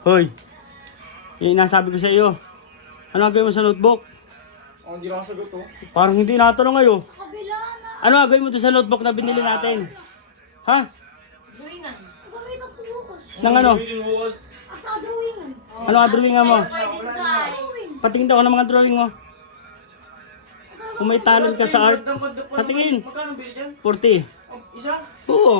Hoy. Yung nasabi ko sa iyo. Ano gagawin mo sa notebook? Oh, hindi lang sagot to. Parang hindi natanong ngayon. Kabila na. Ano gagawin mo doon sa notebook na binili natin? Ha? Drawingan. Gamit ang bukas. Nang ano? Asa drawingan. Ano ang drawingan mo? Drawing. Patingin daw ako ng mga drawing mo. Kung may talent ka sa art, patingin. Magkano bili dyan? 40. Oh, isa? Oo.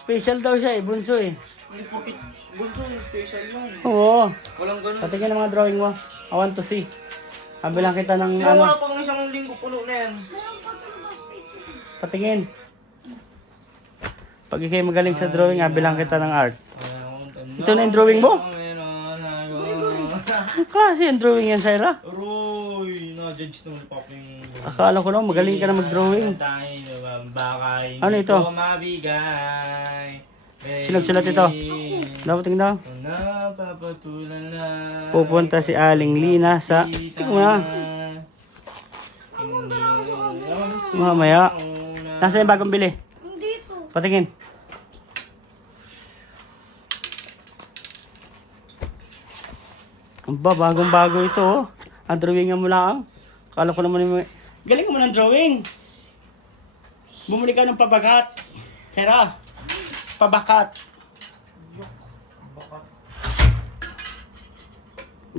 Special daw siya eh, bunso eh. May pukit. Bunso, special yun. Oo. Walang ganun. Patingin ng mga drawing mo. I want to see. Kabilang kita ng Pero ano. wala pang isang linggo puno na yan. Meron pa ito ng station. Patingin. Pag ikay magaling sa drawing, bilang kita ng art. Ito na yung drawing mo? Ang klase yung drawing yan, Syra. Roy, na-judge naman pa ako yung... Akala ko naman, magaling ka na mag-drawing. Ano ito? Mabigay. Sinagsulat ito? Dapat tingnan. Napapatulan na. Pupunta si Aling Lina sa... Tingnan mo na. Mamaya. Nasa yung bagong bili? Dito. Patingin. Aba, bagong-bago ito oh. Ang drawing mo lang. Akala ko naman yung... Galing mo ng drawing. Bumuli ka ng pabagat. Sera. Pabakat.